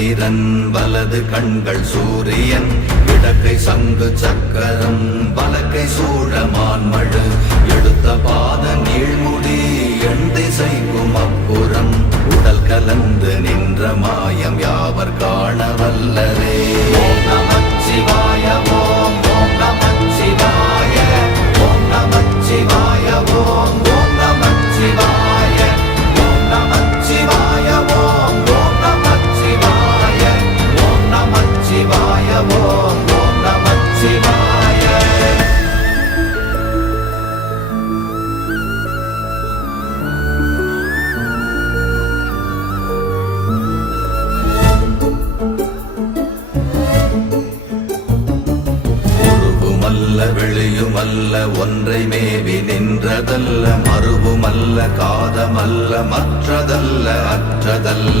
சந்திரன் வலது கண்கள் சூரியன் இடக்கை சங்கு சக்கரம் வலக்கை சூழமான்மழு எடுத்த பாத நீழ்முடி எண் திசைக்கும் அப்புறம் உடல் கலந்து நின்ற மாயம் யாவர் காண வல்லரே. ஓம் நமச்சிவாய ஓம் ஓம் நமச்சிவாய ஓம் நமச்சிவாய ஓம் ஓம் நமச்சிவாய ஓம் நமச்சிவாய ஓம் ஓம் நமச்சிவாய ஓம் நமச்சிவாய ஓம் ஓம் நமச்சிவாய. வெளியுமல்ல ஒன்றை மேவி நின்றதல்ல மறுவுமல்ல காதமல்ல மற்றதல்ல அற்றதல்ல